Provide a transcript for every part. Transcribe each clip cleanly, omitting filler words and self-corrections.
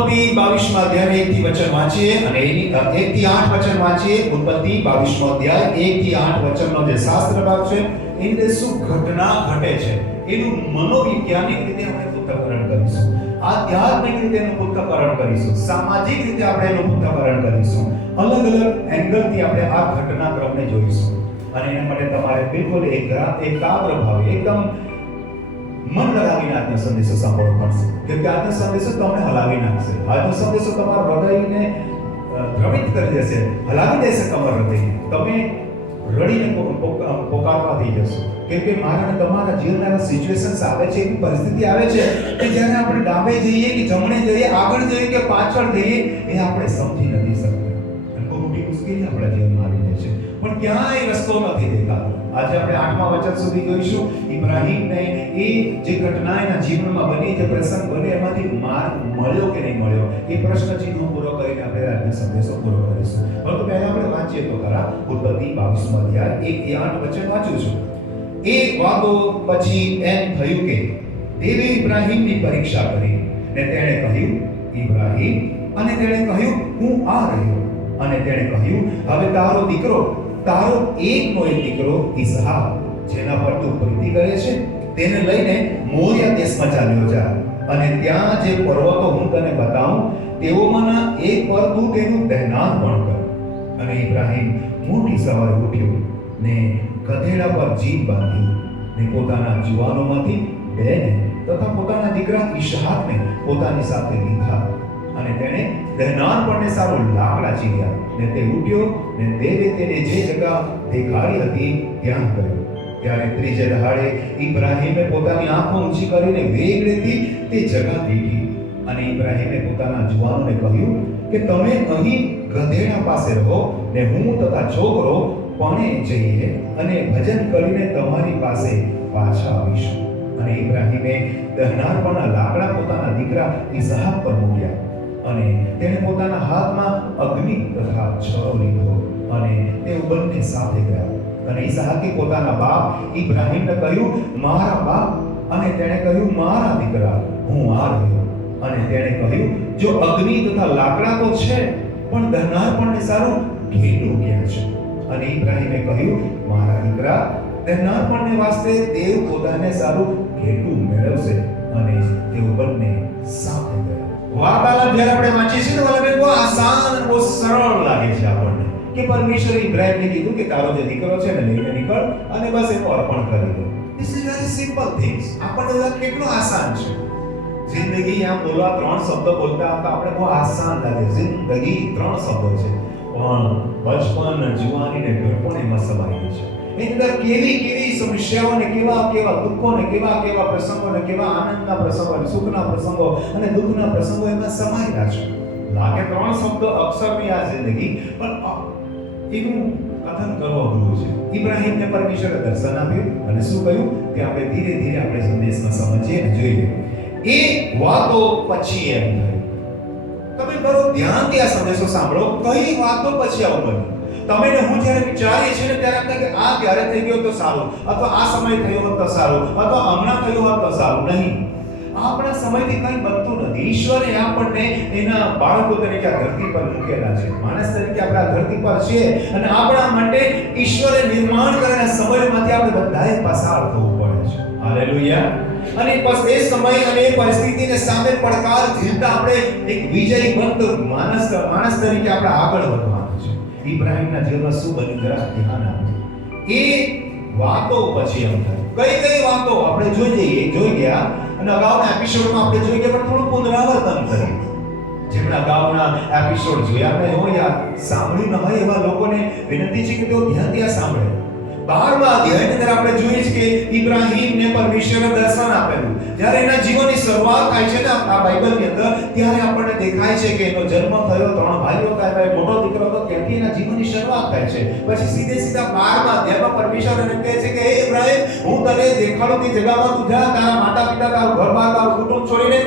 ઉત્પત્તિ 22મા અધ્યાય 1 થી વચન વાંચીએ અને એની 1 થી 8 વચન વાંચીએ. ઉત્પત્તિ 22મો અધ્યાય 1 થી 8 વચનનો જે શાસ્ત્ર ભાગ છે એની અંદર શું ઘટના ઘટે છે એનું મનોવૈજ્ઞાનિક રીતે આપણે પૃથ્થકરણ કરીશું, આધ્યાત્મિક રીતે એનું પૃથ્થકરણ કરીશું, સામાજિક રીતે આપણે એનું પૃથ્થકરણ કરીશું. અલગ અલગ એંગલથી આપણે આ ઘટનાક્રમને જોઈશું અને એના માટે તમારે બિલકુલ એકાગ્ર ભાવે એકદમ મન લગાવીને આજનો સંદેશો સાંભળવો પડશે, કેમ કે આજનો સંદેશો તમને હલાવી નાખશે. આજનો સંદેશો તમારા હૃદયને દ્રવિત કરી દેશે, હલાવી દેશે તમારા હૃદયને. તમે રડીને પોકારવા થઈ જશો, કેમ કે મારા તમારા જીવનના એવા સિચ્યુએશન્સ આવે છે, એવી પરિસ્થિતિ આવે છે કે જ્યારે આપણે ડાબે જઈએ કે જમણે જઈએ, આગળ જઈએ કે પાછળ જઈએ એ આપણે સમજી નથી શકતા અને બહુ મોટી મુશ્કેલી આપણા જીવનમાં આવી જાય છે, પણ ક્યાંય રસ્તો નથી દેખાતો. આજે આપણે 8મા વચન સુધી જોઈશું. ઇબ્રાહીમને એ જે ઘટના એના જીવનમાં બની, જે પ્રસંગ બને, એમાંથી માર્ગ મળ્યો કે નહીં મળ્યો એ પ્રશ્ન ચિહ્નો પૂરો કરીને આપણે આજનો સંદેશો પૂરો કરીશું. હવે તો પહેલા આપણે વાંચીએ તો ખરા. ઉત્પત્તિ 22મો અધ્યાય 1 થી 8 વચન વાંચું છું. એ વાતો પછી એમ થયું કે દેવે ઇબ્રાહીમની પરીક્ષા કરી ને તેણે કહ્યું ઇબ્રાહીમ, અને તેણે કહ્યું હું આ રહ્યો. અને તેણે કહ્યું હવે તારો દીકરો, તારો એકનો એક દીકરો ઈસહાક, જેના પર તું પ્રીતિ કરે છે, તેને લઈને મોરિયા દેશમાં ચાલ્યો જા અને ત્યાં જે પર્વતો હું તને બતાવું તેઓમાંના એક પર તું તેનું દહનાન કર. અને ઇબ્રાહીમ મોટી સવારે ઉઠ્યો ને ગધેડા પર જીભ બાંધ્યું ને પોતાના જુવાનોમાંથી બેને તથા પોતાના દીકરા ઈસહાકને પોતાની સાથે લીધા અને તેણે દહનાનપણને સારું લાકડા ચીર્યા ને તે ઉઠ્યો ને દેવે તેને જે જગ્યા દેખાડી હતી ત્યાં ગયો. ત્યારે ત્રીજે દહાડે ઇબ્રાહીમે પોતાની આંખો ઊંચી કરીને વેગળેથી તે જગ્યા દેખી અને ઇબ્રાહીમે પોતાના જુવાનોને કહ્યું કે તમે અહીં ગધેડા પાસે રહો ને હું તથા છોકરો પણે જઈએ અને ભજન કરીને તમારી પાસે પાછા આવીશું. અને ઇબ્રાહીમે દહનાનપણના લાકડા પોતાના દીકરા ઈસહાક પર મૂક્યા અને તેણે પોતાના હાથમાં અગ્નિ તથા છરો લીધો અને તેઓ બંને સાથે ગયા. અને ઈસહાકે પોતાના બાપ ઇબ્રાહીમને કહ્યું મારા બાપ, અને તેણે કહ્યું મારા દીકરા, હું આ રહ્યો. અને તેણે કહ્યું જો અગ્નિ તથા લાકડા તો છે, પણ દહનાનપણને સારું ઘેટું ક્યાં છે? અને ઇબ્રાહીમે કહ્યું મારા દીકરા, દહનાનપણને વાસ્તે દેવ પોતાને સારું ઘેટું મેળવશે. અને તેઓ બંને સાથે ગયા. વાર્તાલાપ જ્યારે આપણે વાંચીએ છીએ તો બહુ આસાન અને બહુ સરળ લાગે છે આપણને કે પરમેશ્વરે ઇબ્રાહીમને કીધું કે તારો જે દીકરો છે ને લઈને નીકળ અને બસ એનું અર્પણ કરી દો. This is very simple things. આપણને કેટલું આસાન છે. જિંદગી આમ બોલવા 3 શબ્દો બોલતા હતા આપણે બહુ આસાન લાગે. જિંદગી 3 શબ્દો છે, પણ બચપન, જુવાની ને ગળપણ એમાં સમાયેલું છે. એની અંદર કેવી કેવી સમસ્યાઓ ને કેવા કેવા દુઃખો ને કેવા પ્રસંગો ને કેવા આનંદના પ્રસંગો અને સુખના પ્રસંગો અને દુઃખના પ્રસંગો એમાં સમાયેલા છે. લાગે 3 શબ્દો અક્ષરની આ જિંદગી, પણ એનું કથન કરવો અઘરું છે. ઇબ્રાહીમને પરમેશ્વરે દર્શન આપ્યું અને શું કહ્યું કે આપણે ધીરે ધીરે આપણે સંદેશમાં સમજીએ અને જોઈએ. એ વાતો પછી એમ થઈ. તમે બરો ધ્યાનથી આ સંદેશો સાંભળો. કઈ વાતો પછી આવું બન્યું? તમે ને હું જ્યારે વિચારીએ છીએ ને ત્યારે આપણે કે આ ત્યારે થઈ ગયો તો સારું, અથવા આ સમય થયો હોત તો સારું, અથવા હમણાં થયું હોત તો સારું. નહીં, આપણા સમયથી કંઈ બનતું નથી. ઈશ્વરે આપણને એના બાળકો તરીકે આ ધરતી પર મૂકેલા છે. માણસ તરીકે આપણે આ ધરતી પર છીએ અને આપણા માટે ઈશ્વરે નિર્માણ કરેલા સમયમાંથી આપણે બધાએ પસાર થવું પડે છે. હાલેલુયા. અને બસ એ સમય અને એ પરિસ્થિતિને સામે પડકાર ઝીલતા આપણે એક વિજયવંત માણસ તરીકે આપણે આગળ વધવાનું છે. ઇબ્રાહીમના જીવનમાં શું બન્યું જરા ધ્યાન આપો. એ વાતો પછી એમ થાય. કઈ વાતો આપણે જોઈ ગયા અને અગાઉના એપિસોડમાં આપણે જોઈ ગયા, પણ થોડું પુનરાવર્તન કરીએ. જેમણે અગાઉના એપિસોડ જોયા આપણે હોય સાંભળ્યું ન હોય એવા લોકોને વિનંતી છે કે તેઓ ધ્યાનથી આ સાંભળે. 12મા અધ્યાયની અંદર આપણે જોઈએ છીએ કે ઇબ્રાહીમને પરમેશ્વરે દર્શન આપેલું. જ્યારે એના જીવનની શરૂઆત થાય છે ને આ બાઇબલની અંદર, ત્યારે આપણને દેખાય છે કે એનો જન્મ થયો, 3 ભાઈઓ હતા, મોટો દીકરો હતો, ત્યાંથી એના જીવનની શરૂઆત થાય છે. પછી સીધા 12મા અધ્યાયમાં પરમેશ્વર એને કહે છે કે હે ઇબ્રાહીમ, હું તને દેખાડું તે જગ્યામાં તું જા, તારા માતા પિતા, તારું ઘર-બાર, તારું કુટુંબ છોડીને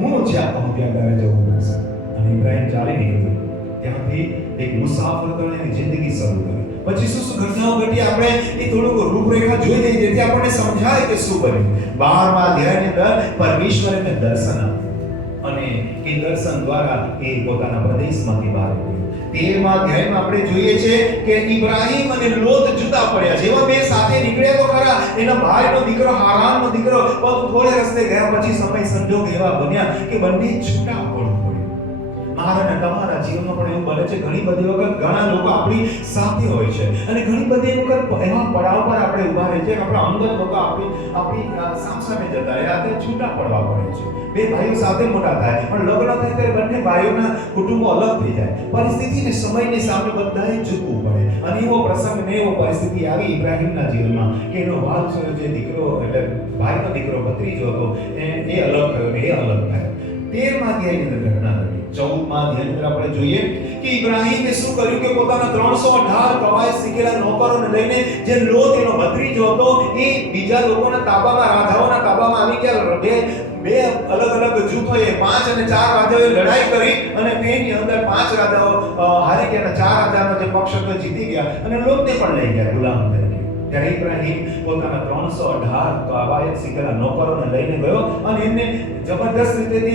હું જ્યાં કહું ત્યાં તારે જવું પડશે. અને ઇબ્રાહીમ ચાલી નીકળ્યો. ત્યાંથી એક મુસાફર તરીકેની જિંદગી શરૂ કરી. પછી શું ઘટનાઓ ઘટી આપણે એ થોડુંક રૂપરેખા જોઈ લઈએ જેથી આપણને સમજાય કે શું બન્યું. 12મા અધ્યાયની અંદર પરમેશ્વરે દર્શન આપ્યું. અને એ દર્શન દ્વારા એ પોતાના પ્રદેશમાંથી બહાર નીકળ્યો. 13મા અધ્યાયમાં આપણે જોઈએ છે કે ઇબ્રાહીમ અને લોત જુદા પડ્યા. જેવા બે સાથે નીકળ્યા તો ખરા, એના ભાઈનો દીકરો હારાનનો દીકરો, પરંતુ થોડે રસ્તે ગયા પછી સમય સંજોગ એવા બન્યા કે બંને છૂટા પડવું પડ્યું. મારા અને તમારા જીવનમાં પણ એવું બને છે. ઘણી બધી વખત ઘણા લોકો આપણી સાથે હોય છે અને ઘણી બધી વખત એવા પડાવ પર આપણે ઊભા રહીએ છીએ કે આપણા અંગત લોકો આપણી સામસામે જતા રહે, આ છૂટા પડવા પડે છે. બે ભાઈઓ સાથે મોટા થાય, પણ લગ્ન થાય ત્યારે બંને ભાઈઓના કુટુંબો અલગ થઈ જાય. પરિસ્થિતિને સમયની સામે બધાએ ઝૂકવું પડે. અને એવો પ્રસંગ ને એવો પરિસ્થિતિ આવી ઇબ્રાહીમના જીવનમાં કે એનો વાલસોયો જે દીકરો, એટલે ભાઈનો દીકરો ભત્રીજો હતો, એ અલગ થયો ને એ અલગ થયો. 13મા અધ્યાયની અંદર ઘટના ઘટી. 14મા અધ્યાયની અંદર આપણે જોઈએ કે ઇબ્રાહીમે શું કર્યું કે પોતાના 318 કવાયત શીખેલા નોકરોને લઈને, જે લોત એનો ભત્રીજો હતો, એ બીજા લોકોના તાબામાં, રાજાઓના તાબામાં આવી ગયા. બે અલગ અલગ જૂથોએ 5 અને 4 રાજાઓએ લડાઈ કરી અને તેની અંદર 5 રાજાઓ હારી ગયા અને 4 રાજાનો જે પક્ષ હતો જીતી ગયા અને લોતને પણ લઈ ગયા ગુલામ તરીકે. ત્યારે ઇબ્રાહીમ પોતાના 318 કવાયત શીખેલા નોકરોને લઈને ગયો અને એમને જબરદસ્ત રીતે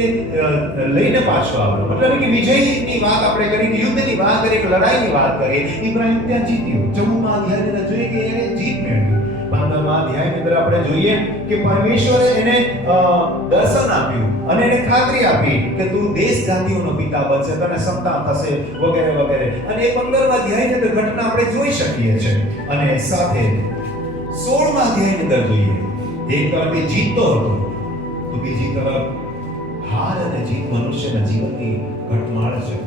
લઈને પાછો આવ્યો. મતલબ કે વિજયની વાત આપણે કરી, કે યુદ્ધની વાત કરી, કે લડાઈની વાત કરી. ઇબ્રાહીમ ત્યાં જીત્યો. 14મા અધ્યાયની અંદર જોઈએ કે એને જીત મેળવી. 15મા અધ્યાયની અંદર આપણે જોઈએ કે પરમેશ્વરે એને દર્શન આપ્યું અને એને ખાતરી આપી કે તું દેશ જાતિઓનો પિતા બનશે, તને સંતાન થશે, વગેરે વગેરે. અને એ 15મા અધ્યાયની અંદર ઘટના આપણે જોઈ શકીએ છીએ. અને સાથે 16મા અધ્યાયની અંદર જોઈએ, એક તરફ એ જીતતો હતો તો બીજી તરફ હાર અને જીત મનુષ્યના જીવનની ઘટમાળ છે.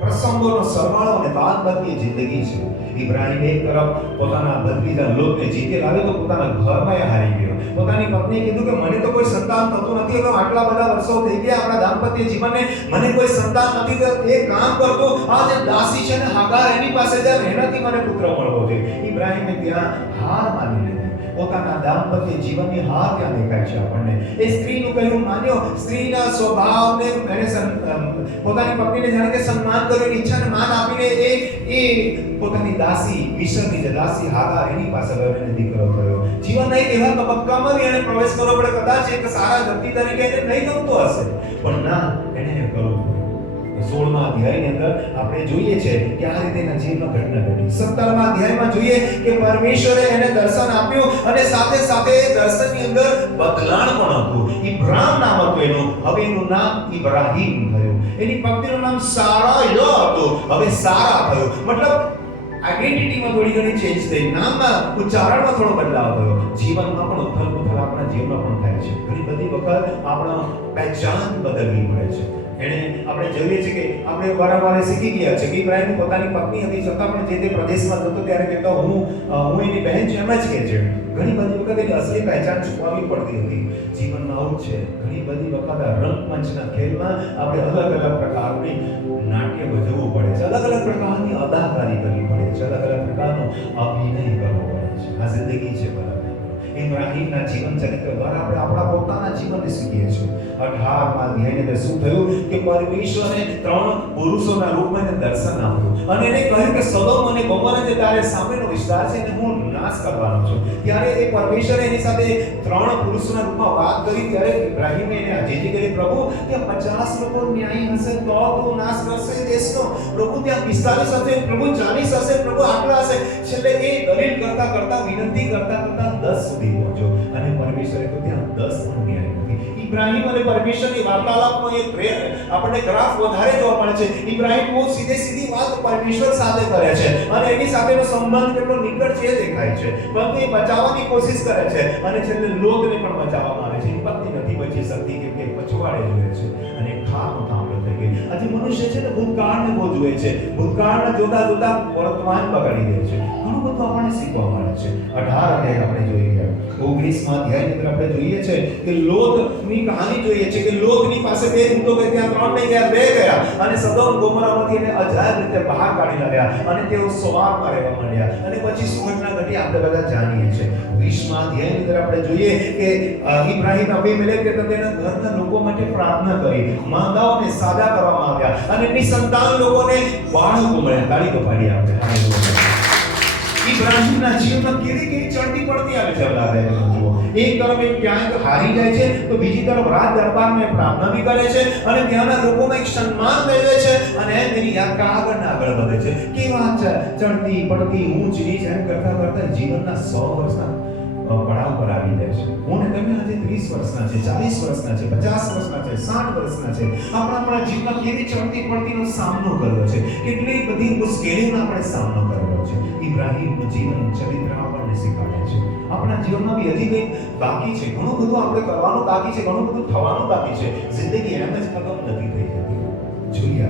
પ્રસંગોનો સરવાળો અને બાદબાકી જિંદગી છે. ઇબ્રાહીમ એક તરફ પોતાના ભત્રીજા લોતને જીતે લાવ્યો તો પોતાના ઘરમાં હારી ગયો. પોતાની પત્નીએ કીધું કે મને તો કોઈ સંતાન થતું નથી, હવે આટલા બધા વર્ષો થઈ ગયા આપણા દાંપત્ય જીવનને, મને કોઈ સંતાન નથી, તો એક કામ કરતો, આ જે દાસી છે ને હાગાર, એની પાસે જા, એનાથી મને પુત્ર મળવો જોઈએ. ઇબ્રાહીમે ત્યાં હાર માની લીધી. પોતાના દાંપત્ય જીવનની હાર ત્યાં દેખાય છે આપણને. એ સ્ત્રીનું કહ્યું માન્યો, સ્ત્રીના સ્વભાવને એને પોતાની પત્નીને જાણે કે સન્માન કર્યું, ઈચ્છાને માન આપીને એ પોતાની દાસી, મિશરની જે દાસી હાગાર, એની પાસે ગયો અને દીકરો થયો. જીવનના એક એવા તબક્કામાં એને પ્રવેશ કરવો પડે. કદાચ એક સારા વ્યક્તિ તરીકે એને નહીં ગમતો હશે, પણ ના, એને કરવું પડે. 16મા અધ્યાયની અંદર આપણે જોઈએ છે કે આ રીતે એના જીવનમાં ઘટના ઘટી. 17મા અધ્યાયમાં જોઈએ કે પરમેશ્વરે એને દર્શન આપ્યું અને સાથે સાથે દર્શનની અંદર બદલાણ પણ હતું. ઇબ્રામ નામ હતું એનું, હવે એનું નામ ઇબ્રાહીમ થયું. એની પત્નીનું નામ સારા હતું, હવે સારા થયું. મતલબ આઈડેન્ટિટીમાં થોડી ઘણી ચેન્જ થઈ, નામના ઉચ્ચારણમાં થોડો બદલાવ થયો. જીવનમાં પણ ઉથલ-પુથલ આપણા જીવનમાં પણ થાય છે. ઘણી બધી વખત આપણા પહેચાન બદલવી પડે છે. એને આપણે જોઈએ છે કે આપણે વારંવાર શીખી ગયા છે કે ઇબ્રાહીમ પોતાની પત્ની હતી છતાં પણ જે તે પ્રદેશમાં જતો ત્યારે કહેતો હું એની બહેન છું, એમ જ કહે છે. ઘણી બધી વખત એની અસલી પહેચાન છુપાવવી પડતી હતી. જીવનમાં આવું છે. ઘણી બધી વખત આ રંગમંચના ખેલમાં આપણે અલગ અલગ પ્રકારની નાટ્ય ભજવવું પડે છે, અલગ અલગ પ્રકારની અદાકારી કરવી પડે છે, અલગ અલગ પ્રકારનો અભિનય કરવો પડે છે. આ જિંદગી છે. બરાબર. ઇબ્રાહીમના જીવન ચરિત્ર દ્વારા આપણે આપણા પોતાના જીવનને શીખીએ છીએ. 18મા અધ્યાયની અંદર શું થયું કે પરમેશ્વરે 3 પુરુષોના રૂપમાં એને દર્શન આપ્યું અને એને કહ્યું કે સદોમ અને ગોમોરા જે તારે સામેનો વિસ્તાર છે એને હું નાશ કરવાનો છું. ત્યારે એ પરમેશ્વરે એની સાથે 3 પુરુષોના રૂપમાં વાત કરી. ત્યારે ઇબ્રાહીમે એને અજીજી કરી, પ્રભુ ત્યાં 50 લોકો ન્યાયી હશે તો તું નાશ કરશે દેશનો. પ્રભુ ત્યાં 45 હશે, પ્રભુ 40 હશે, પ્રભુ આટલા હશે. છેલ્લે એ દલીલ કરતા કરતા, વિનંતી કરતા કરતા 10 સુધી પહોંચ્યો અને પરમેશ્વરે તો ત્યાં 10 પણ ન્યાય નથી. ઇબ્રાહીમ અને પરમેશ્વરની વાર્તાલાપનો એક આપણને ગ્રાફ વધારે જોવા મળે છે. ઇબ્રાહીમ બહુ સીધી વાત પરમેશ્વર સાથે કરે છે અને એની સાથેનો સંબંધ કેટલો નિકટ છે દેખાય છે, પરંતુ એ બચાવવાની કોશિશ કરે છે અને છેલ્લે લોતને પણ બચાવવામાં આવે છે. એની પત્ની નથી બચી શકતી કે પછવાડે જોઈએ છે અને ખાનો થાંભલો થઈ ગઈ. આજે મનુષ્ય છે ને ભૂતકાળને બહુ જુએ છે, ભૂતકાળને જોતા જોતા વર્તમાન બગાડી દે છે. ઘણું બધું આપણને શીખવા મળે છે. 18 અધ્યાય આપણે જોઈએ ગયા. 19મા અધ્યાયની અંદર આપણે જોઈએ છે કે લોતની કહાની જોઈએ છે કે લોતની પાસે 2 દૂતો ગયા, ત્યાં 3 નહીં ગયા, 2 ગયા અને સદોમ ગોમોરામાંથી એને અજાયબ રીતે બહાર કાઢી લાવ્યા અને તેઓ સવારમાં રહેવા માંડ્યા. અને પછી શું ઘટના ઘટી આપણે બધા જાણીએ છીએ. 20મા અધ્યાયની અંદર આપણે જોઈએ કે ઇબ્રાહીમ અબીમેલેક કે તેના ઘરના લોકો માટે પ્રાર્થના કરી, માંદાઓને સાદા કરવામાં આવ્યા અને નિસંતાન લોકોને બાળકો મળ્યા. તાળી તો પાડી આપણે. ઇબ્રાહીમના જીવનમાં કેવી કેવી ચડતી પડતી આવે છે અલ્લાહ જુઓ. એક તરફ એ ક્યાંક હારી જાય છે તો બીજી તરફ રાત દરબારમાં પ્રાર્થના બી કરે છે અને ત્યાંના લોકોમાં એક સન્માન મેળવે છે અને એની યાત્રા આગળ ને આગળ વધે છે. કેવા ચડતી પડતી ઊંચ નીચ એમ કરતા કરતા જીવનના 100 વર્ષના પડાવ પર આવી જાય છે. હું ને તમે આજે 30 વર્ષના છે, 40 વર્ષના છે, 50 વર્ષના છે, 60 વર્ષના છે. આપણા જીવનમાં કેવી ચડતી પડતીનો સામનો કર્યો છે, કેટલી બધી મુશ્કેલીઓનો આપણે સામનો કર્યો છે. ઇબ્રાહીમનું જીવન ચરિત્ર આપણને શીખવાડે છે. આપણા જીવનમાં બી હજી કંઈક બાકી છે, ઘણું બધું આપણે કરવાનું બાકી છે, ઘણું બધું થવાનું બાકી છે. જિંદગી એમ જ ખતમ નથી થઈ જતી. જોઈએ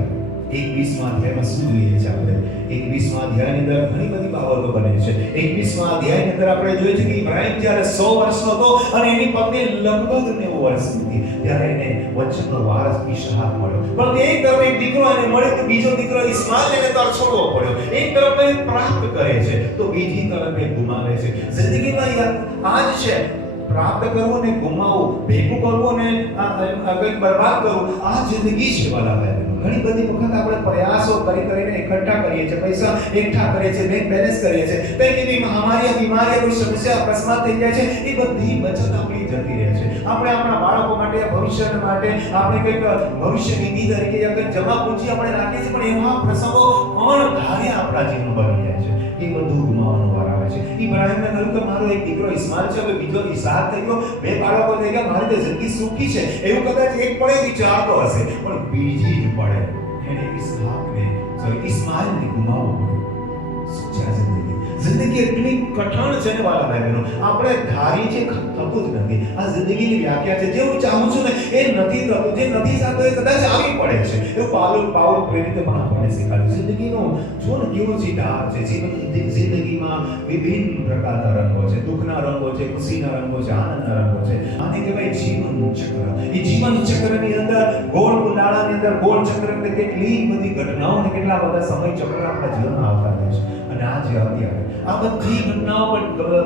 21મા અધ્યાયમાં શું જોઈએ છે આપણે? 21મા અધ્યાયની અંદર ઘણી બધી બાબતો બને છે. 21મા અધ્યાયની અંદર આપણે જોઈએ છે કે ઇબ્રાહીમ જ્યારે 100 વર્ષનો હતો અને એની પત્ની લગભગ 90 વર્ષની હતી ત્યારે એને વચનનો વારસ ઈશાક મળ્યો. પણ એક તરફ એક દીકરો એને મળ્યો તો બીજો દીકરો ઇસ્માઈલ એને તરછોડવો પડ્યો. એક તરફ એ પ્રાપ્ત કરે છે તો બીજી તરફ એ ગુમાવે છે. જિંદગીમાં આ જ છે, પ્રાપ્ત કરવું ને ગુમાવવું, ભેગું કરવું ને કંઈક બરબાદ કરવું, આ જિંદગી છે વાલા ભાઈ. ઘણી બધી વખત આપણે પ્રયાસો કરીને એકઠા કરીએ છીએ, પૈસા એકઠા કરીએ છીએ, બેંક બેલેન્સ કરીએ છીએ, કંઈક એવી મહામારી બીમારી કોઈ સમસ્યા અકસ્માત થઈ જાય છે, એ બધી બચત આપણી જતી રહે છે. આપણે આપણા બાળકો માટે, ભવિષ્ય માટે આપણે કંઈક ભવિષ્ય નિધિ તરીકે યા કંઈક જમા પૂંજી આપણે રાખીએ છીએ, પણ એવા પ્રસંગો અણધાર્યા આપણા જીવનમાં બની જાય છે. એ બધું ગુમાવવાનો વાર આવે છે. ઇબ્રાહીમને કહ્યું કે મારો એક દીકરો ઇસ્માઈલ છે, હવે બીજો ઈસાક થઈ ગયો, 2 બાળકો થઈ ગયા, મારી તો જિંદગી સુખી છે એવું કદાચ એક પડે વિચારતો હશે, પણ બીજી જ પડે એને ઇસ્માઈલને ગુમાવવો પડ્યો. શું છે જિંદગી એટલી કઠણ છે ને વાલા ભાઈ બહેનો, આપણે ધારી છે થતું જ નથી. આ જિંદગીની વ્યાખ્યા છે, જે હું ચાહું છું ને એ નથી થતું, જે નથી થતું એ કદાચ આવી પડે છે. એવું પાઉલ પ્રેરિતે પણ આપણને શીખવાડ્યું. જિંદગીનો જો ને કેવો ચિતાર છે. જિંદગીમાં વિભિન્ન પ્રકારના રંગો છે, દુઃખના રંગો છે, ખુશીના રંગો છે, આનંદના રંગો છે. આને કહેવાય જીવન ચક્ર. એ જીવન ચક્રની અંદર ગોળ કુંડાળાની અંદર ગોળ ચક્ર એટલે કેટલી બધી ઘટનાઓ અને કેટલા બધા સમય ચક્ર આપણા જીવનમાં આવતા રહે છે. અને આ જે અત્યારે આ બધી ઘટનાઓ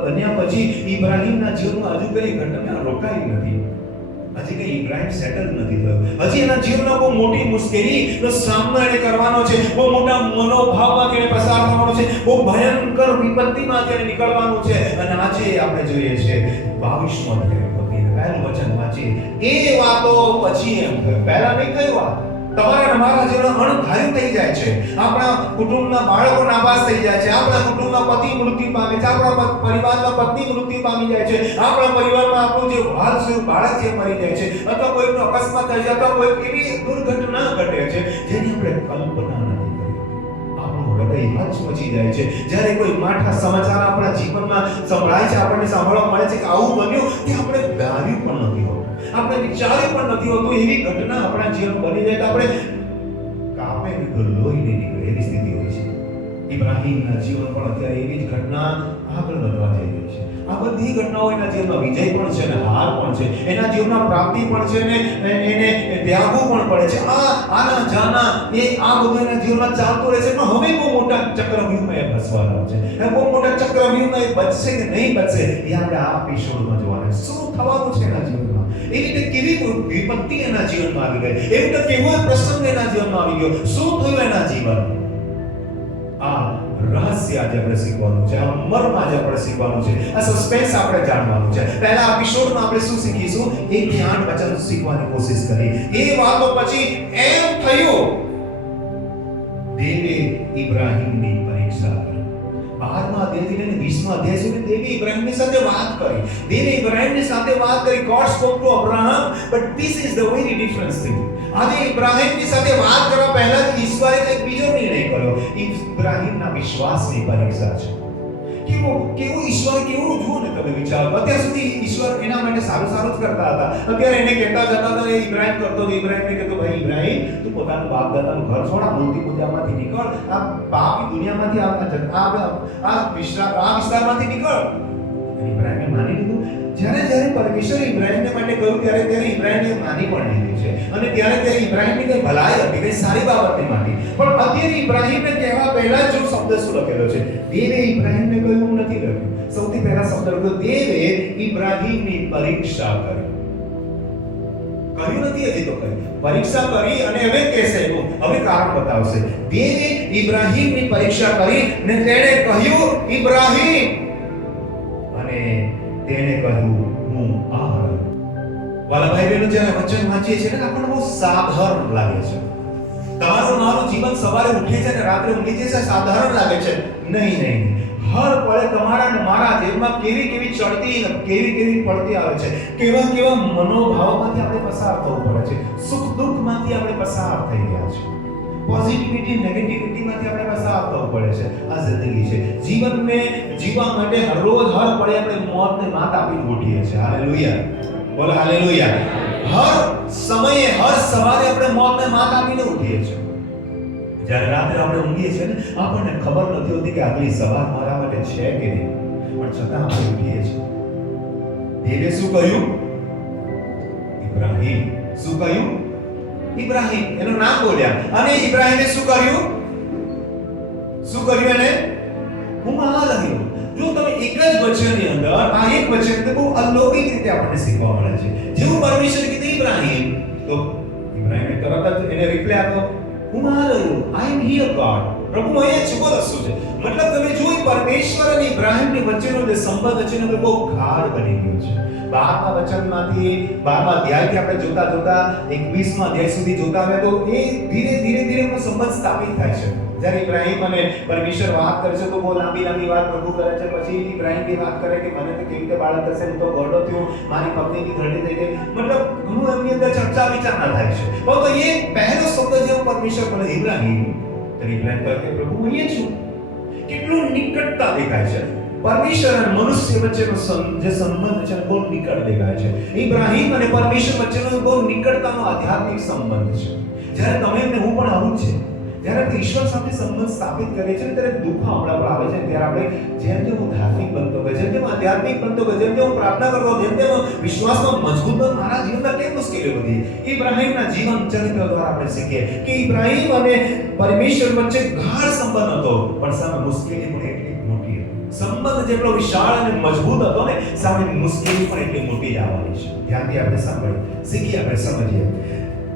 બન્યા પછી ઇબ્રાહીમના જીવનમાં હજુ કઈ ઘટના રોકાઈ નથી. હજી કઈ ઇબ્રાહીમ સેટલ નથી થયો. હજી એના જીવનમાં બહુ મોટી મુશ્કેલીનો સામનો એને કરવાનો છે, બહુ મોટા મનોભાવમાંથી એને પસાર થવાનો છે, બહુ ભયંકર વિપત્તિમાંથી એને નીકળવાનું છે. અને આજે આપણે જોઈએ છે 22મો અધ્યાય પહેલું વચન વાંચીએ. એ વાતો પછી એમ થયું, પહેલા નહીં થયું. વાત તમારા મારા જીવનમાં અણધાર્યું થઈ જાય છે. આપણા કુટુંબના બાળકો નાબાદ થઈ જાય છે, આપણા કુટુંબના પતિ મૃત્યુ પામે છે, આપણા પરિવારમાં પત્ની મૃત્યુ પામી જાય છે, આપણા પરિવારમાં આપણું જે વારસુ બાળક છે મરી જાય છે, અથવા કોઈનો અકસ્માત થાય છે, અથવા કોઈ એવી દુર્ઘટના ઘટે છે જેની આપણે કલ્પના નથી કરી. આપણું હૃદય હચમચી જાય છે જ્યારે કોઈ માઠા સમાચાર આપણા જીવનમાં સંભળાય છે, આપણને સાંભળવા મળે છે કે આવું બન્યું, તે આપણે ધાર્યું પણ નથી હોતું, આપણે વિચાર્યું પણ નથી હોતું. એવી ઘટના આપણા જીવન બની જાય તો આપણે કાપે લોહી નહીં નીકળે એવી સ્થિતિ હોય છે. ઇબ્રાહીમના જીવન પણ અત્યારે એવી જ ઘટના આગળ વધવા જઈ રહી છે. આ બધી ઘટનાઓ એના જીવનમાં વિજય પણ છે અને હાર પણ છે, એના જીવનમાં પ્રાપ્તિ પણ છે ને એને ત્યાગવું પણ પડે છે. આના જાના એ આ બધું એના જીવનમાં ચાલતું રહે છે. પણ હવે બહુ મોટા ચક્રવ્યૂહમાં એ ફસવાનો છે. એ બહુ મોટા ચક્રવ્યૂહમાં એ બચશે કે નહીં બચશે એ આપણે આ એપિસોડમાં જોવાના. શું થવાનું છે એના જીવનમાં, એવી રીતે કેવી વિપત્તિ એના જીવનમાં આવી ગઈ, એવી રીતે કેવો પ્રસંગ એના જીવનમાં આવી ગયો, શું થયું એના જીવન. આ રહસ્ય આજે આપણે શીખવાનું છે, આ મર્મ આજે આપણે શીખવાનું છે, આ સસ્પેન્સ આપણે જાણવાનું છે. પહેલા એપિસોડમાં આપણે શું શીખીશું? 1 થી 8 વચન શીખવાની કોશિશ કરી. એ વાતો પછી એમ થયું દેવે ઇબ્રાહીમની પરીક્ષા કરી. 12મા અધ્યાયથી લઈને 20મા અધ્યાય સુધી દેવે ઇબ્રાહીમની સાથે વાત કરી. દેવે ઇબ્રાહીમની સાથે વાત કરી. God spoke to Abraham, but this is the very different thing. આજે ઇબ્રાહીમની સાથે વાત કરવા પહેલા જ ઈશ્વરે એક બીજો નિર્ણય કર્યો. ઇબ્રાહીમના વિશ્વાસની પરીક્ષા છે. કેવું ઈશ્વર કેવું જુઓ ને તમે વિચારો. અત્યાર સુધી ઈશ્વર એના માટે સારું જ કરતા હતા. અત્યારે એને કહેતા જતા હતા, ઇબ્રાહીમ કરતો હતો. ઇબ્રાહીમને કહેતો, ભાઈ ઇબ્રાહીમ તું પોતાનું બાપ દાદાનું ઘર છોડ, આ મૂર્તિ પૂજામાંથી નીકળ, આ પાપી દુનિયામાંથી આ વિસ્તારમાંથી નીકળ. ઇબ્રાહીમે માની લીધું. જ્યારે પરમેશ્વર ઇબ્રાહીમને માટે કહ્યું ત્યારે ઇબ્રાહીમે માની પણ લીધી છે. અને ત્યારે ઇબ્રાહીમની કઈ ભલાઈ હતી, કઈ સારી બાબતની માની. પણ અત્યારે ઇબ્રાહીમને કહેવા પહેલા જ જો શબ્દ શું લખેલો છે? દેવે ઇબ્રાહીમને કહ્યું નથી લખ્યું. સૌથી પહેલા શબ્દ લખ્યો દેવે ઇબ્રાહીમની પરીક્ષા કરી. કર્યું નથી હજી તો કર્યું. પરીક્ષા કરી અને હવે કહેશે, હવે કારણ બતાવશે. દેવે ઇબ્રાહીમની પરીક્ષા કરી ને તેણે કહ્યું ઇબ્રાહીમ, અને તેણે કહ્યું હું આ રહ્યો. વાલા ભાઈ બહેનો, જ્યારે વચન વાંચીએ છીએ ને આપણને બહુ સાધારણ લાગે છે. તમારું મારું જીવન સવારે ઉઠે છે ને રાત્રે ઊંઘી જાય છે સાધારણ લાગે છે. નહીં, હર પળે તમારા અને મારા જીવનમાં કેવી ચડતી કેવી પડતી આવે છે, કેવા મનોભાવમાંથી આપણે પસાર થવું પડે છે, સુખ દુઃખમાંથી આપણે પસાર થઈ ગયા છે, પોઝિટિવિટી નેગેટિવિટીમાંથી આપણે પસાર થવું પડે છે. આ જિંદગી છે. જીવનને જીવવા માટે રોજ હર પળે આપણે મોતને માત આપીને ઉઠીએ છીએ. હાલેલુયા, બોલો હાલેલુયા. હર સમયે હર સવારે આપણે મોતને માત આપીને ઉઠીએ છીએ. જ્યારે રાત્રે આપણે ઊંઘીએ છીએ ને આપણને ખબર નથી હોતી કે આગલી સવાર મારા માટે છે કે નહીં, પણ છતાં આપણે ઉઠીએ છીએ. દેવે શું કહ્યું? ઇબ્રાહીમ. શું કહ્યું? ઇબ્રાહીમ. એનું નામ બોલ્યા. અને ઇબ્રાહીમે શું કર્યું? એને હું આ રહ્યો. જો તમે એક જ વચનની અંદર આ એક વચન બહુ અલૌકિક રીતે આપણને શીખવા મળે છે. જેવું પરમેશ્વર કીધું ઇબ્રાહીમ, તો ઇબ્રાહીમે તરત જ એને રિપ્લાય આપ્યો, હું આ રહ્યો, આઈ એમ હિયર ગોડ. પ્રભુ અહીંયા છે. બોલો શું છે? મતલબ તમે જોઈ પરમેશ્વર અને ઇબ્રાહીમની વચ્ચેનો જે સંબંધ છે ને બહુ ગાઢ બની ગયો છે. 12મા વચનમાંથી 12મા અધ્યાયથી આપણે જોતા 21મા અધ્યાય સુધી જોતા આવે તો એ ધીરે સંબંધ સ્થાપિત થાય છે. જ્યારે ઇબ્રાહીમ અને પરમેશ્વર વાત કરે છે તો બહુ લાંબી વાત પ્રભુ કરે છે. પછી ઇબ્રાહીમ ની વાત કરે કે મને તો કેવી રીતે બાળક થશે, હું તો ગોડો થયો, મારી પત્નીની ઘરડી થઈ ગઈ. મતલબ ઘણું એમની અંદર ચર્ચા વિચારણા થાય છે. તો એ પહેલો શબ્દ જે પરમેશ્વર બોલે ઇબ્રાહીમ, તો ઇબ્રાહીમ કહે કે પ્રભુ અહીંયા છું. કેટલું નિકટતા દેખાય છે. પરમેશ્વર અને મનુષ્ય વચ્ચેનો જે સંબંધ છે બહુ નિકટ દેખાય છે. ઇબ્રાહીમ અને પરમેશ્વર વચ્ચેનો બહુ નિકટતાનો આધ્યાત્મિક સંબંધ છે. જ્યારે તમે ને હું પણ આવું છે. જ્યારે આપણે ઈશ્વર સાથે સંબંધ સ્થાપિત કરીએ છીએ ત્યારે દુઃખ આપણા પર આવે છે, ત્યારે આપણે જેમ હું ધાર્મિક બનતો ગયો, જેમ આધ્યાત્મિક બનતો ગયો, જેમ હું પ્રાર્થના કરતો, જેમ વિશ્વાસમાં મજબૂત બન, મારા જીવનમાં કેમ મુશ્કેલીઓ વધી. ઇબ્રાહીમના જીવન ચરિત્ર દ્વારા આપણે શીખીએ કે ઇબ્રાહીમ અને પરમેશ્વર વચ્ચે ગાઢ સંબંધ હતો, પણ સામે મુશ્કેલી પણ એટલી મોટી હતી. સંબંધ જેટલો વિશાળ અને મજબૂત હતો ને, સામે મુશ્કેલી પણ એટલી મોટી જ આવવાની છે. ધ્યાનથી આપણે સાંભળીએ, શીખીએ, આપણે સમજીએ.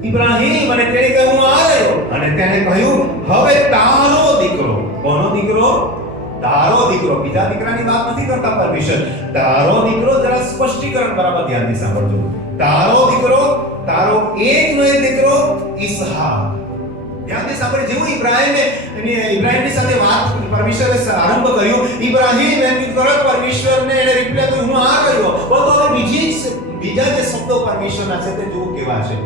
ઇબ્રાહીમ અને તેણે કહ્યું હું આ રહ્યો, અને તેણે કહ્યું હવે તારો દીકરો. કોનો દીકરો? તારો દીકરો. બીજા દીકરાની વાત નથી કરતા પરમેશ્વર. તારો દીકરો. જરા સ્પષ્ટીકરણ બરાબર ધ્યાનથી સાંભળજો. તારો દીકરો, તારો એકનો એક દીકરો ઈસહાક. ધ્યાનથી સાંભળો. જેવું ઇબ્રાહીમની સાથે વાત પરમેશ્વરે આરંભ કર્યો, ઇબ્રાહીમ એની તરત પરમેશ્વરને એને રિપ્લાય કર્યો હું આ રહ્યો. તો હવે બીજા જે શબ્દો પરમેશ્વરના છે તે જોવું કેવા છે.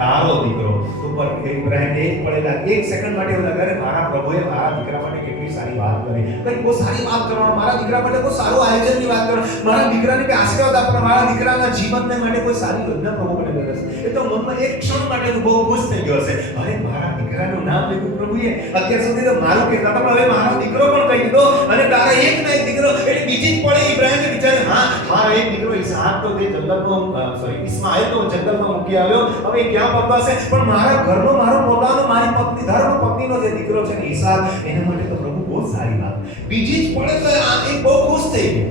તારો દીકરો. તો ઇબ્રાહીમને એક પડેલા એક સેકન્ડ માટે એવું લાગે મારા પ્રભુએ મારા દીકરા માટે કેટલી સારી વાત કરી, કંઈક બહુ સારી વાત કરવાનો, મારા દીકરા માટે કોઈ સારું આયોજનની વાત કરવાનો, મારા દીકરાને કોઈ આશીર્વાદ આપવાનો, મારા દીકરાના જીવનને માટે કોઈ સારી યોજના પ્રભુ કરે છે. એ તો મનમાં એક ક્ષણ માટે તો બહુ ખુશ થઈ ગયો હશે. અરે મારા દીકરાનું નામ લીધું પ્રભુએ. અત્યાર સુધી તો મારું કહેતા હતા, હવે મારો દીકરો પણ કહી દીધો, અને તારા એક ના એક દીકરો. એટલે બીજી જ પડે ઇબ્રાહીમને વિચારે મારો એક દીકરો ઈસહાક તો તે ઇસ્માઈલ તો જંગલમાં મૂકી આવ્યો, હવે ક્યાં પકવાશે, પણ મારા ઘરનો મારો પોતાનો મારી પત્ની ધર્મ પત્નીનો જે દીકરો છે ને ઈસાક, એના માટે તો પ્રભુ બહુ સારી વાત. બીજી જ પડે તો એ બહુ ખુશ થઈ ગયો.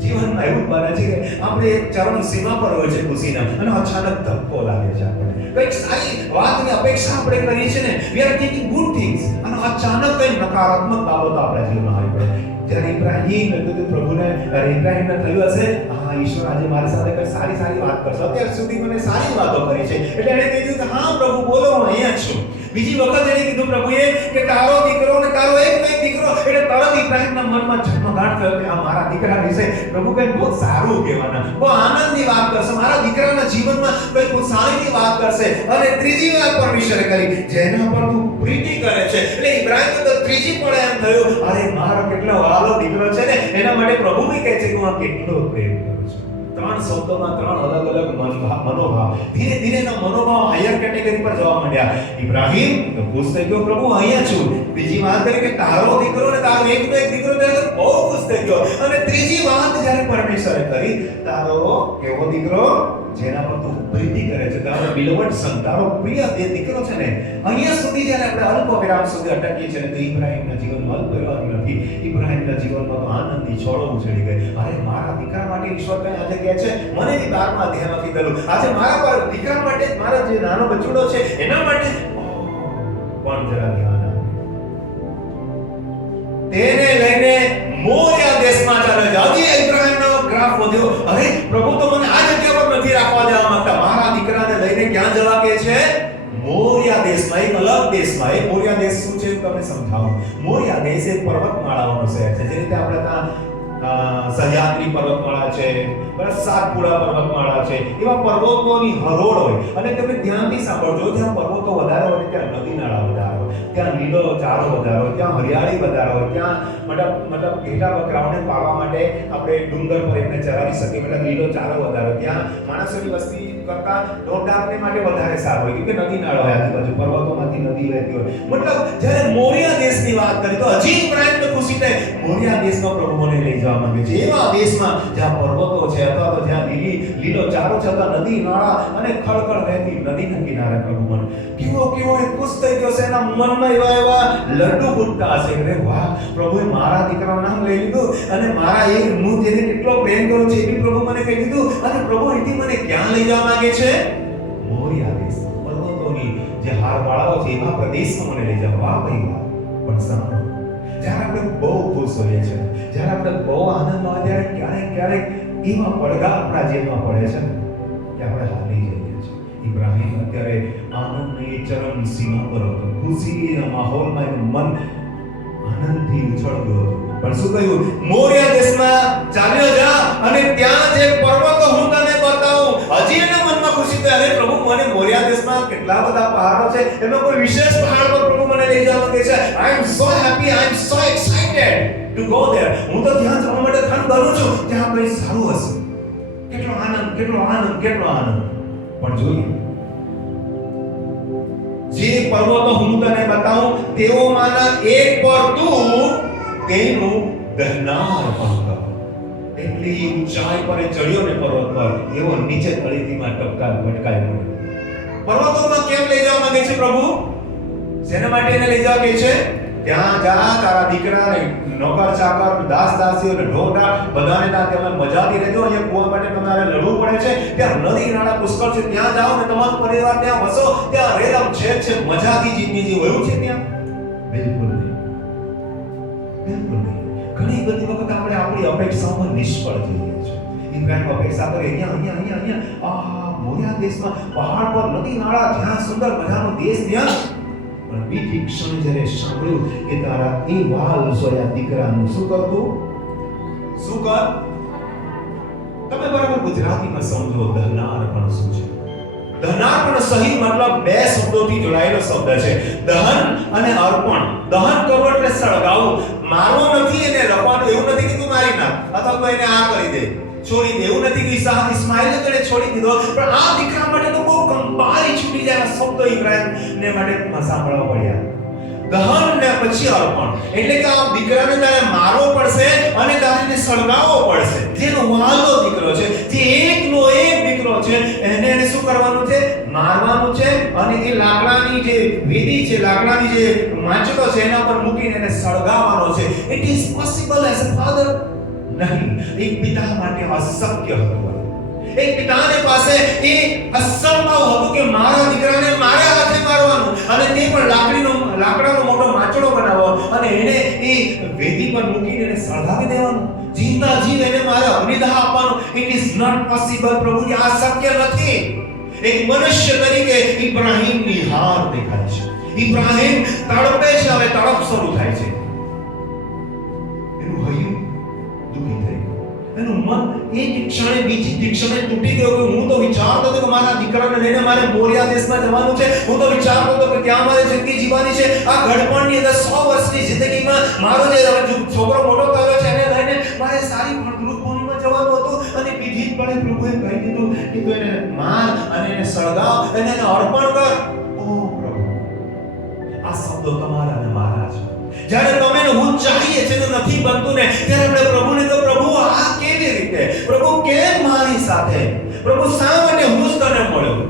જીવનમાં એવું બને છે કે આપણે એક ચરમ સીમા પર હોય છે ખુશીના, અને અચાનક ધક્કો લાગે છે. આપણને કંઈક સારી વાતની અપેક્ષા આપણે કરીએ છીએ ને, we are thinking good things, અને અચાનક કંઈક નકારાત્મક બાબતો આપણા જીવનમાં આવી પડે. જ્યારે ઇબ્રાહીમને થયું હશે ઈશ્વર આજે મારી સાથે કઈ સારી વાત કરશે, અત્યાર સુધી મને સારી વાતો કરી છે, એટલે એણે કીધું કે હા પ્રભુ બોલો, હું અહીંયા છું. બીજી વખત એણે કીધું પ્રભુએ કે તારો દીકરો ને તારો એક દીકરો. એટલે તરત ઇબ્રાહીમના મનમાં જન્મગાંઠ થયો કે આ મારા દીકરા વિશે પ્રભુ કંઈક બહુ સારું કહેવાના, બહુ આનંદની વાત કરશે, મારા દીકરાના જીવનમાં કંઈક બહુ સારીની વાત કરશે. અને ત્રીજી વાત પરમેશ્વરે કરી, જેના પર તું પ્રીતિ કરે છે. એટલે ઇબ્રાહીમ તો ત્રીજી પડે એમ થયું, અરે મારો કેટલો વાલો દીકરો છે ને, એના માટે પ્રભુ બી કહે છે કે હું આ કેટલો પ્રેમ કરું છું. ત્રણ શબ્દોમાં ત્રણ અલગ મનોભાવ. ધીરે એના મનોભાવ હાયર કેટેગરી પર જવા માંડ્યા. ઇબ્રાહીમ તો ખુશ થઈ ગયો, પ્રભુ અહીંયા છું. બીજી વાત કરી કે તારો દીકરો ને તારો એકનો એક દીકરો, ત્યારે બહુ ખુશ થઈ ગયો. અને ત્રીજી વાત જ્યારે પરમેશ્વરે કરી, તારો કેવો દીકરો જેના પર તું પ્રીતિ કરે છે, તારો બિલોવડ સન, તારો પ્રિય જે દીકરો છે ને. અહીંયા સુધી જ્યારે આપણે અલ્પ વિરામ સુધી અટકીએ છીએ તો ઇબ્રાહીમના જીવનમાં અલ્પ વિરામ નથી. ઇબ્રાહીમના જીવનમાં તો આનંદની છોડો ઉછળી ગઈ. અરે મારા દીકરા માટે માટે ઈશ્વર કઈ આજે કહે છે, મને બી 12મા અધ્યાયમાં કીધેલું, આજે મારા પર દીકરા માટે, મારા જે નાનો બચ્ચુડો છે એના માટે પણ જરા ધ્યાન આપો. તેને લઈને મોરિયા દેશમાં ચાલે છે. હજી ઇબ્રાહીમનો ગ્રાફ વધ્યો. અરે પ્રભુ તો મને આ જગ્યા પર નથી રાખવા દેવા માંગતા. મારા દીકરાને લઈને ક્યાં જવા કહે છે? મોરિયા દેશમાં, એક અલગ દેશમાં. એ મોરિયા દેશ શું છે તમને સમજાવું. મોરિયા દેશ એક પર્વતમાળાઓનો શહેર છે. જે રીતે આપણે ત્યાં સહ્યાદ્રી પર્વતમાળા છે, સાતપુડા પર્વતમાળા છે, એવા પર્વતોની હરોળ હોય. અને તમે ધ્યાનથી સાંભળજો, જ્યાં પર્વતો વધારે હોય ત્યાં નદી નાળા વધારે હોય, ત્યાં લીલો ચારો વધારે હોય, ત્યાં હરિયાળી વધારે હોય, ત્યાં મતલબ ઘેટા બકરાઓને પાળવા માટે આપણે ડુંગર પર એમને ચરાવી શકીએ, મતલબ લીલો ચારો વધારે હોય, ત્યાં માણસોની વસ્તી કરતા ઢોરઢાકને માટે વધારે સારું હોય, કે નદી નાળા હોય, આજુબાજુ પર્વતોમાંથી નદી વહેતી હોય. મતલબ જ્યારે મોરિયા દેશની વાત કરી તો હજી ઇબ્રાહીમને ખુશી થાય, મોરિયા દેશમાં પ્રભુ મને લઈ જવા માંગે છે. એવા દેશમાં જ્યાં પર્વતો છે, અથવા તો જ્યાં લીલો ચારો છતાં નદી નાળા અને ખળખળ વહેતી નદીના કિનારે પ્રભુ મને કેવો એ ખુશ થઈ ગયો છે. એના મનમાં એવા લડ્ડુ ફૂટતા હશે કે વાહ, પ્રભુએ મારા દીકરાનું નામ લઈ લીધું અને મારા એ હું જેને કેટલો પ્રેમ કરું છું એ બી પ્રભુ મને કહી દીધું. અને પ્રભુ અહીંથી મને ક્યાં લઈ જવા માંગે છે? મોરિયા દેશ, પર્વતોની જે હારમાળાઓ છે એવા પ્રદેશમાં મને લઈ જવા. વાહ ભાઈ વાહ. પણ સાંભળો, જ્યારે આપણે બહુ ખુશ હોઈએ છીએ, જ્યારે આપણે બહુ આનંદ આવે, ત્યારે ક્યારેક એવા પડઘા આપણા જીવનમાં પડે છે કે આપણે હારી જઈએ છીએ. ઇબ્રાહીમ અત્યારે આનંદની ચરમ સીમા પર હતો. ખુશીના માહોલમાં એનું મન આનંદથી ઉછળતું હતું. પણ શું કહ્યું? મોરિયા દેશમાં ચાલ્યો જા અને ત્યાં જે પર્વતો હું તને બતાવું. હજી એના મનમાં ખુશી થઈ, અરે પ્રભુ મને મોરિયા દેશમાં કેટલા બધા પહાડો છે, એમાં કોઈ વિશેષ પહાડ પર પ્રભુ મને લઈ જવા માંગે છે. I am so happy, I am so excited to go there. હું તો ત્યાં જવા માટે થન કરું છું, ત્યાં કંઈ સારું હશે. કેટલો આનંદ. પણ જોઈએ, જે પર્વતો હું તને બતાવું તેઓમાંના એક પર તું તેનું દહનાર પણ કર. એટલી ઊંચાઈ પર ચડ્યો ને પર્વત પર, એવો નીચે તળેટીમાં ભટકાઈ પડ્યો. પર્વતોમાં કેમ લઈ જવા માંગે છે પ્રભુ? શેના માટે એને લઈ જવા કહે છે? ત્યાં જા, તારા દીકરા, નોકર ચાકર, દાસ દાસીઓ ને ઢોરઢાર બધાને ત્યાં તમે મજાથી રહેજો. અહીંયા કુવા માટે તમારે લડવું પડે છે, ત્યાં નદી નાળા પુષ્કળ છે, ત્યાં જાઓ ને તમારો પરિવાર ત્યાં વસો, ત્યાં રેલમ છે મજાથી જિંદગી જીવો. છે ત્યાં? બિલકુલ નહીં. ઘણી બધી વખત આપણે આપણી અપેક્ષાઓમાં નિષ્ફળ જઈએ છીએ. ઇબ્રાહીમ અપેક્ષા કરે અહીંયા મોરિયા દેશમાં પહાડ પર નદી નાળા, ત્યાં સુંદર મજાનો દેશ, ત્યાં પણ બીજી ક્ષણે જ્યારે સાંભળ્યું કે તારા એ વાલ સોયા દીકરાનું શું કરતું? શું કર? તમે બરાબર ગુજરાતીમાં સમજો દહનાર પણ શું છે. દહનાર પણ સહી મતલબ બે શબ્દોથી જોડાયેલો શબ્દ છે, દહન અને અર્પણ. દહન કરવું એટલે સળગાવવું. મારવો નથી, એને રખવાનું એવું નથી કે તું મારી નાખ અથવા તો એને આ કરી દે, છોડી દે, એવું નથી કે ઇસ્માઈલ તેને છોડી દીધો. પણ આ દીકરા માટે તો બહુ કંપારી છૂટી જાય શબ્દો ઇબ્રાહીમને માટે સાંભળવા પડ્યા. દહન ને પછી અર્પણ, એટલે કે આ દીકરાને તારે મારવો પડશે અને તારે સળગાવવો પડશે. જેનો વહાલો દીકરો છે, જે એકનો એક દીકરો છે, એને શું કરવાનું છે? મારવાનું છે. અને એ લાકડાની જે વેદી છે, લાકડાની જે માંચડો છે, એના પર મૂકીને એને સળગાવવાનો છે. It is possible as a father. નહીં, એક પિતા માટે અશક્ય હતું. એક પિતાને પાસે એ અસંભવ હતું કે મારા દીકરાને મારા હાથે મારવાનું, અને તે પણ લાકડાનો મોટો માંચડો બનાવવો અને એને એ વેદી પર મૂકીને એને સળગાવી દેવાનું. જીવતા જીવ એને મારે અગ્નિદાહ આપવાનું. It is not possible. પ્રભુજી, આ શક્ય નથી. એક મનુષ્ય તરીકે ઇબ્રાહીમની હાર દેખાય છે. ઇબ્રાહીમ તડપે છે. હવે તડપ શરૂ થાય છે. એનું હૈયું દુઃખી થઈ ગયું. એનું મન એક ક્ષણે બીજી ક્ષણે તૂટી ગયો. કે હું તો વિચારતો હતો કે મારા દીકરાને લઈને મારે મોરિયા દેશમાં જવાનું છે. હું તો વિચારતો હતો કે ત્યાં મારે જિંદગી જીવવાની છે. આ ઘડપણની અંદર 100 વર્ષની જિંદગીમાં મારો જે છોકરો મોટો થયો છે એને લઈને મારે સારી ફળદ્રુપ ભૂમિમાં જવાનું હતું. અને બીજી જ પળે પ્રભુએ કહી દીધું કે તું એને માર અને એને સળગાવ અને એને અર્પણ કર. ઓ પ્રભુ, આ શબ્દો તમારા અને મારા છે. જ્યારે તમે હું ચાહીએ છે તો નથી બનતું ને, ત્યારે આપણે પ્રભુને તો પ્રભુ આ કેવી રીતે? પ્રભુ કેમ મારી સાથે? પ્રભુ શા માટે હું જ તને મળ્યો?